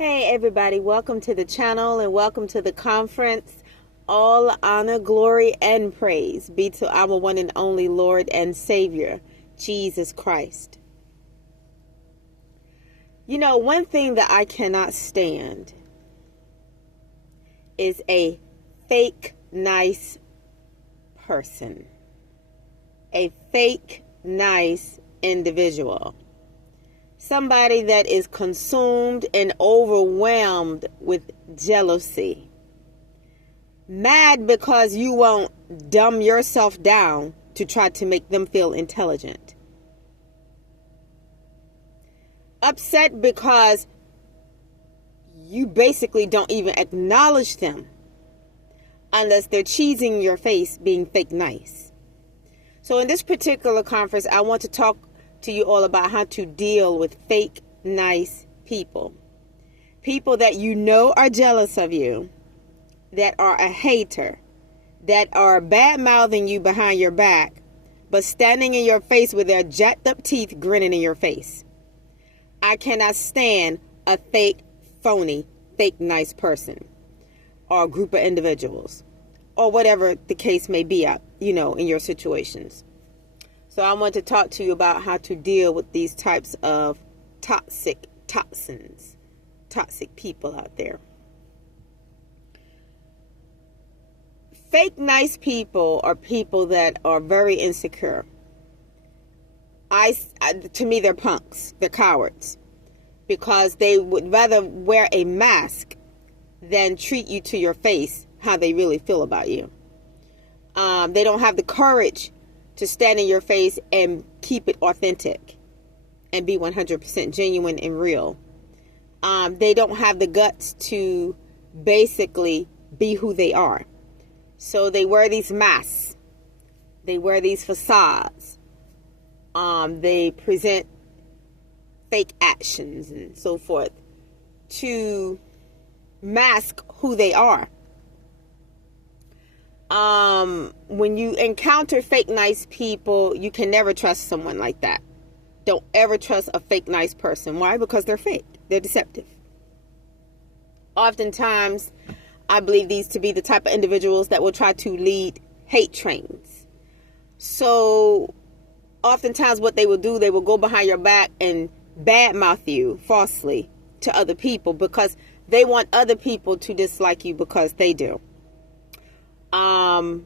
Hey everybody, welcome to the channel and welcome to the conference. All honor, glory, and praise be to our one and only Lord and Savior, Jesus Christ. You know, one thing that I cannot stand is a fake nice person. A fake nice individual. Somebody that is consumed and overwhelmed with jealousy. Mad because you won't dumb yourself down to try to make them feel intelligent. Upset because you basically don't even acknowledge them unless they're cheesing your face being fake nice. So in this particular conference, I want to talk to you all about how to deal with fake nice people. People that you know are jealous of you, that are a hater, that are bad-mouthing you behind your back, but standing in your face with their jacked up teeth grinning in your face. I cannot stand a fake, phony, fake nice person or a group of individuals or whatever the case may be, in your situations. So I want to talk to you about how to deal with these types of toxic people out there. Fake nice people are people that are very insecure. To me, they're punks. They're cowards. Because they would rather wear a mask than treat you to your face how they really feel about you. They don't have the courage to stand in your face and keep it authentic and be 100% genuine and real. They don't have the guts to basically be who they are. So they wear these masks. They wear these facades. They present fake actions and so forth to mask who they are. When you encounter fake nice people, you can never trust someone like that. Don't ever trust a fake nice person. Why? Because they're fake. They're deceptive. Oftentimes, I believe these to be the type of individuals that will try to lead hate trains. So, oftentimes what they will do, they will go behind your back and badmouth you falsely to other people because they want other people to dislike you because they do. I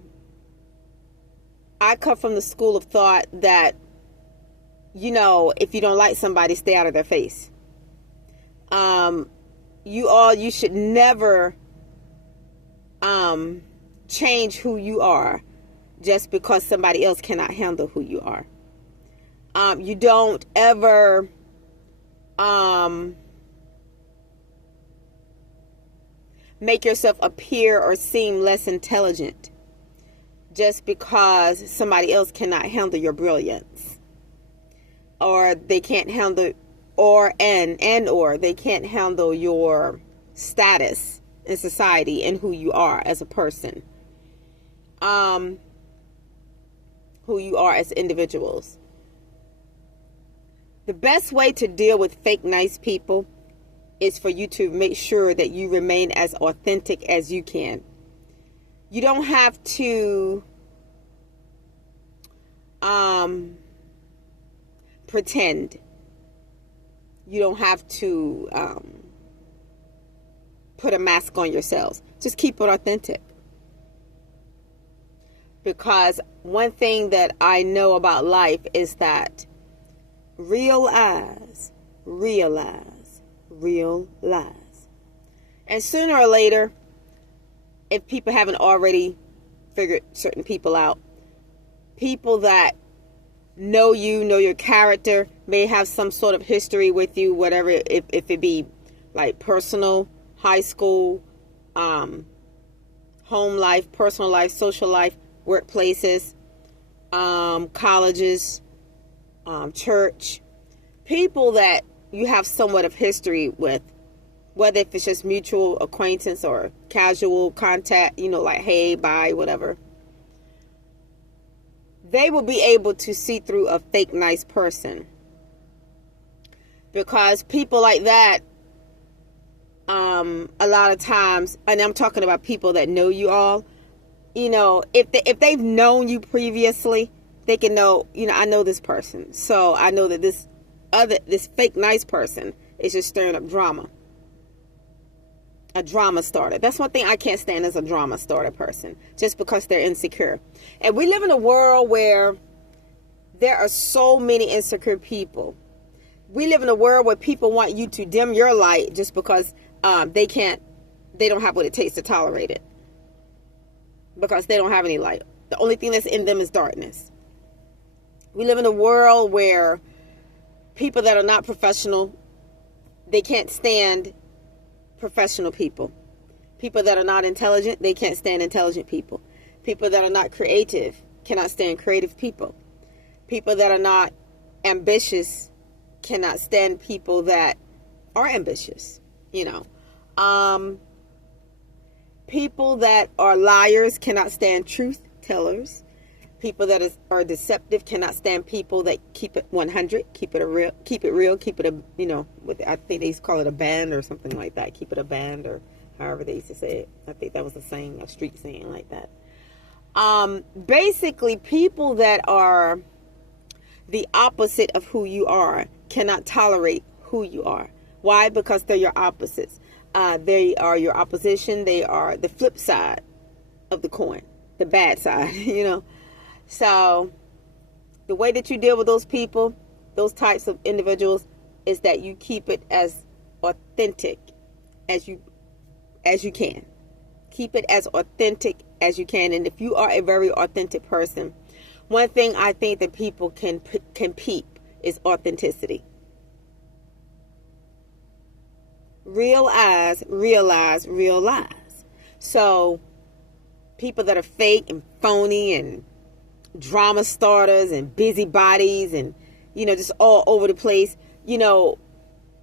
come from the school of thought that, if you don't like somebody, stay out of their face. You should never change who you are just because somebody else cannot handle who you are. You don't ever make yourself appear or seem less intelligent just because somebody else cannot handle your brilliance, or they can't handle or they can't handle your status in society and who you are as a person, who you are as individuals. The best way to deal with fake nice people is for you to make sure that you remain as authentic as you can. You don't have to pretend. You don't have to put a mask on yourselves. Just keep it authentic. Because one thing that I know about life is that real eyes realize real lies. And sooner or later, if people haven't already figured certain people out, people that know you, know your character, may have some sort of history with you, whatever, if it be like personal, high school, home life, personal life, social life, workplaces, colleges, church, people that you have somewhat of history with, whether if it's just mutual acquaintance or casual contact, like hey, bye, whatever. They will be able to see through a fake nice person. Because people like that a lot of times, and I'm talking about people that know you all, if they've known you previously, they can know, I know this person. So I know that this fake nice person is just stirring up drama. A drama starter. That's one thing I can't stand, as a drama starter person, just because they're insecure. And we live in a world where there are so many insecure people. We live in a world where people want you to dim your light just because they don't have what it takes to tolerate it. Because they don't have any light. The only thing that's in them is darkness. We live in a world where people that are not professional, they can't stand professional people. People that are not intelligent, they can't stand intelligent people. People that are not creative cannot stand creative people. People that are not ambitious cannot stand people that are ambitious. People that are liars cannot stand truth tellers. People that are deceptive cannot stand people that keep it 100, keep it real, keep it I think they used to call it a band or something like that. Keep it a band, or however they used to say it. I think that was a street saying like that. Basically, people that are the opposite of who you are cannot tolerate who you are. Why? Because they're your opposites. They are your opposition. They are the flip side of the coin, the bad side, So the way that you deal with those people, those types of individuals, is that you keep it as authentic as you can. Keep it as authentic as you can. And if you are a very authentic person, one thing I think that people can peep is authenticity. Real eyes realize real lies. So people that are fake and phony and drama starters and busybodies and, just all over the place,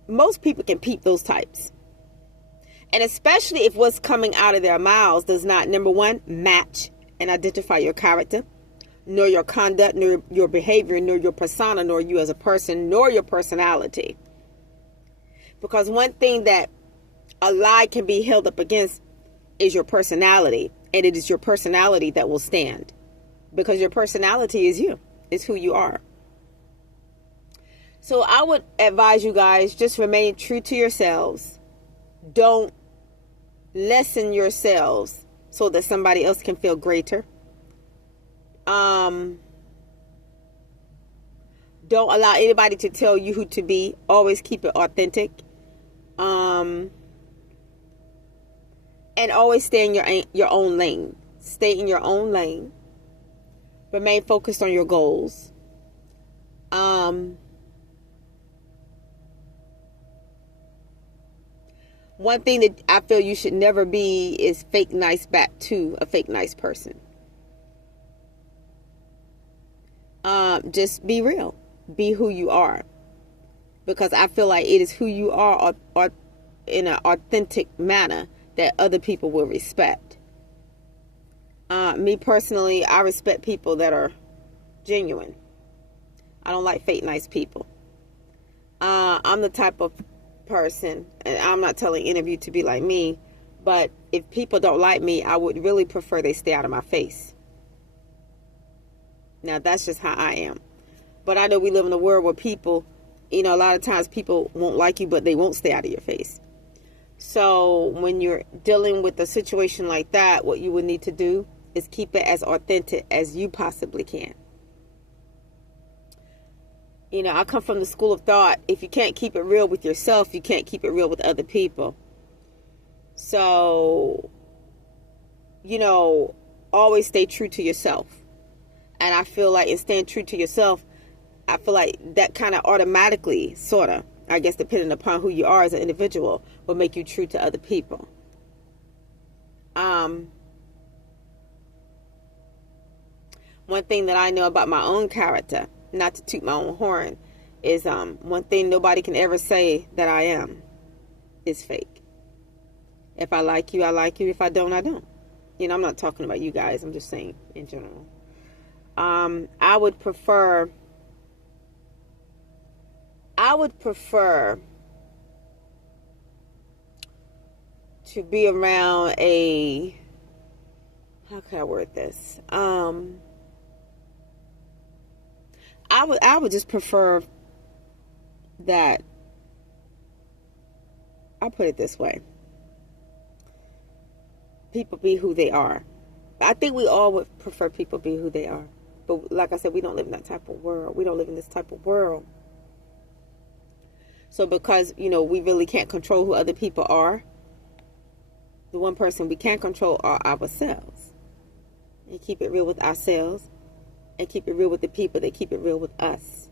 most people can peep those types. And especially if what's coming out of their mouths does not, number one, match and identify your character, nor your conduct, nor your behavior, nor your persona, nor you as a person, nor your personality. Because one thing that a lie can be held up against is your personality. And it is your personality that will stand. Because your personality is you. It's who you are. So I would advise you guys, just remain true to yourselves. Don't lessen yourselves so that somebody else can feel greater. Don't allow anybody to tell you who to be. Always keep it authentic. And always stay in your own lane. Stay in your own lane. Remain focused on your goals. One thing that I feel you should never be is fake nice back to a fake nice person. Just be real. Be who you are. Because I feel like it is who you are or in an authentic manner that other people will respect. Me personally, I respect people that are genuine. I don't like fake nice people. I'm the type of person, and I'm not telling any of you to be like me, but if people don't like me, I would really prefer they stay out of my face. Now, that's just how I am. But I know we live in a world where people, a lot of times people won't like you, but they won't stay out of your face. So when you're dealing with a situation like that, what you would need to do is keep it as authentic as you possibly can. I come from the school of thought, if you can't keep it real with yourself, you can't keep it real with other people. So, always stay true to yourself. And I feel like in staying true to yourself, I feel like that kind of automatically, sort of, I guess depending upon who you are as an individual, will make you true to other people. One thing that I know about my own character, not to toot my own horn, is one thing nobody can ever say that I am is fake. If I like you, I like you. If I don't, I don't. I'm not talking about you guys. I'm just saying in general. I would prefer to be around a, how can I word this? I would just prefer that, I'll put it this way. People be who they are. I think we all would prefer people be who they are. But like I said, we don't live in that type of world. We don't live in this type of world. So because, we really can't control who other people are, the one person we can control are ourselves. And keep it real with ourselves. And keep it real with the people that keep it real with us.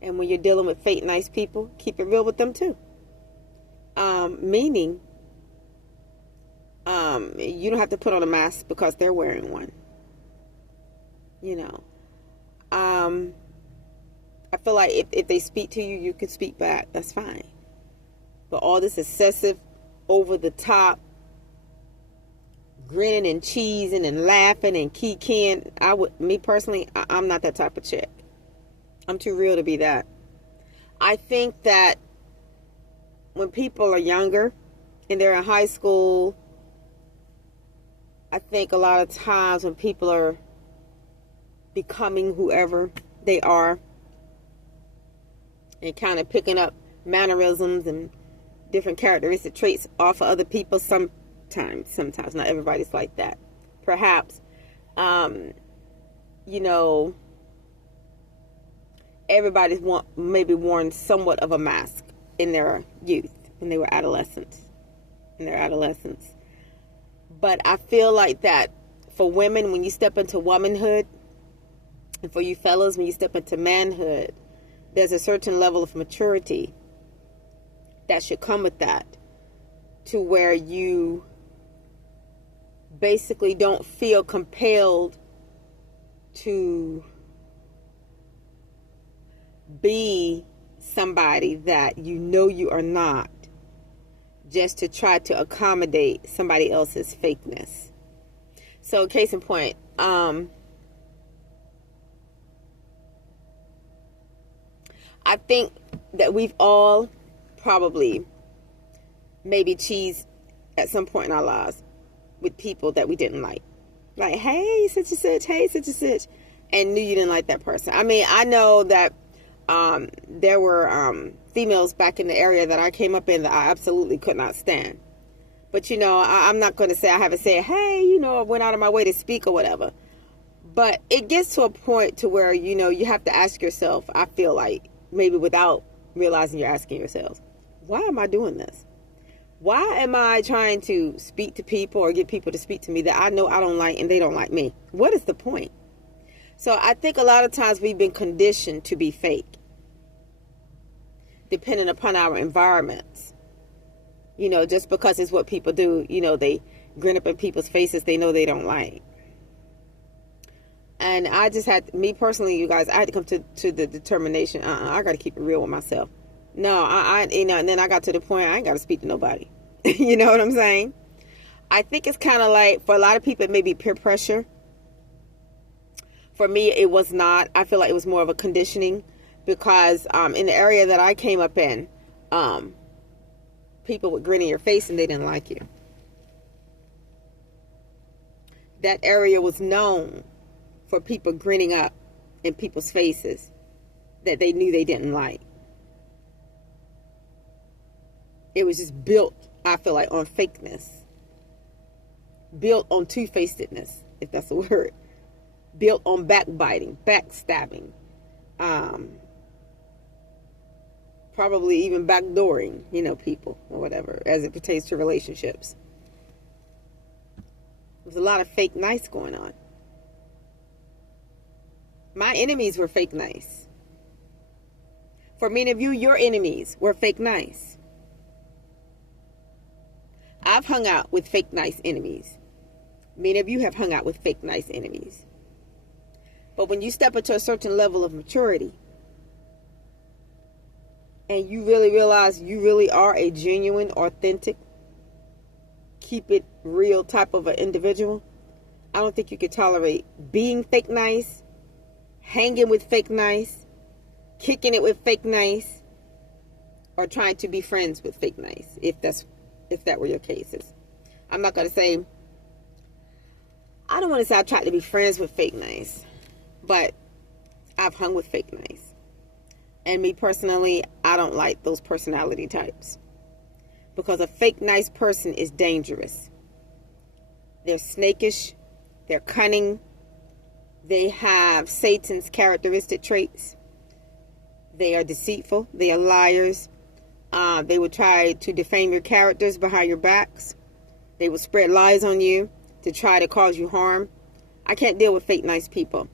And when you're dealing with fake nice people, keep it real with them too. Meaning, you don't have to put on a mask because they're wearing one. I feel like if they speak to you, you can speak back. That's fine. But all this excessive, over the top, grinning and cheesing and laughing and kikiing, me personally, I'm not that type of chick. I'm too real to be that. I think that when people are younger and they're in high school, I think a lot of times when people are becoming whoever they are and kind of picking up mannerisms and different characteristic traits off of other people, sometimes, not everybody's like that. Perhaps, everybody's maybe worn somewhat of a mask in their youth, when they were adolescents, in their adolescence. But I feel like that for women, when you step into womanhood, and for you fellas, when you step into manhood, there's a certain level of maturity that should come with that, to where you basically don't feel compelled to be somebody that you are not, just to try to accommodate somebody else's fakeness. So case in point, I think that we've all probably maybe cheesed at some point in our lives with people that we didn't like. Like, hey, such and such, hey, such and such, and knew you didn't like that person. I mean, I know that there were females back in the area that I came up in that I absolutely could not stand. But, I'm not going to say I haven't said, hey, I went out of my way to speak or whatever. But it gets to a point to where, you have to ask yourself, I feel like, maybe without realizing you're asking yourself, why am I doing this? Why am I trying to speak to people or get people to speak to me that I know I don't like and they don't like me? What is the point? So I think a lot of times we've been conditioned to be fake, depending upon our environments. Just because it's what people do, they grin up in people's faces they know they don't like. And I just had, me personally, you guys, I had to come to the determination, I got to keep it real with myself. No, and then I got to the point, I ain't got to speak to nobody. You know what I'm saying? I think it's kind of like, for a lot of people, it may be peer pressure. For me, it was not. I feel like it was more of a conditioning, because in the area that I came up in, people would grin in your face and they didn't like you. That area was known for people grinning up in people's faces that they knew they didn't like. It was just built, I feel like, on fakeness. Built on two-facedness, if that's a word. Built on backbiting, backstabbing. Probably even backdooring, people or whatever, as it pertains to relationships. There's a lot of fake nice going on. My enemies were fake nice. For many of you, your enemies were fake nice. I've hung out with fake nice enemies. Many of you have hung out with fake nice enemies. But when you step into a certain level of maturity, and you really realize you really are a genuine, authentic, keep it real type of an individual, I don't think you could tolerate being fake nice, hanging with fake nice, kicking it with fake nice, or trying to be friends with fake nice, if if that were your cases. I'm not going to say, I don't want to say I tried to be friends with fake nice, but I've hung with fake nice. And me personally, I don't like those personality types. Because a fake nice person is dangerous. They're snakish. They're cunning. They have Satan's characteristic traits. They are deceitful. They are liars. They will try to defame your characters behind your backs. They will spread lies on you to try to cause you harm. I can't deal with fake nice people.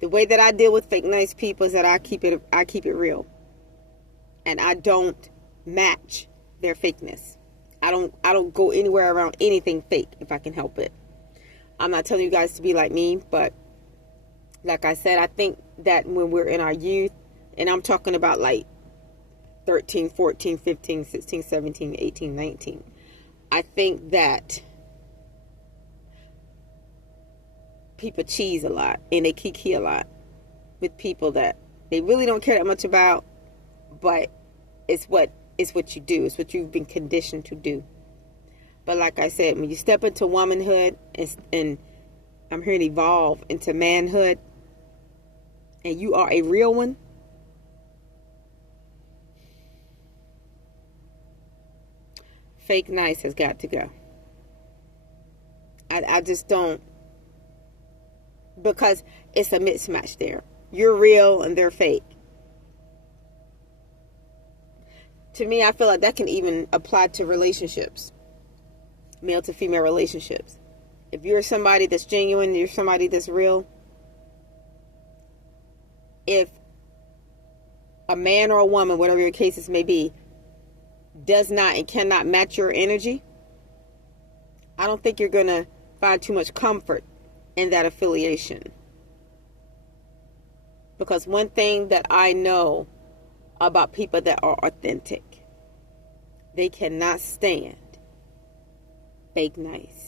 The way that I deal with fake nice people is that I keep it real. And I don't match their fakeness. I don't go anywhere around anything fake if I can help it. I'm not telling you guys to be like me, but like I said, I think that when we're in our youth, and I'm talking about like 13, 14, 15, 16, 17, 18, 19, I think that people cheese a lot and they kiki a lot with people that they really don't care that much about, but it's what you do. It's what you've been conditioned to do. But like I said, when you step into womanhood and I'm hearing evolve into manhood, and you are a real one, fake nice has got to go. I just don't, because it's a mismatch there. You're real and they're fake. To me, I feel like that can even apply to relationships. Male to female relationships. If you're somebody that's genuine, you're somebody that's real. If a man or a woman, whatever your cases may be, does not and cannot match your energy, I don't think you're going to find too much comfort in that affiliation. Because one thing that I know about people that are authentic, they cannot stand fake nice.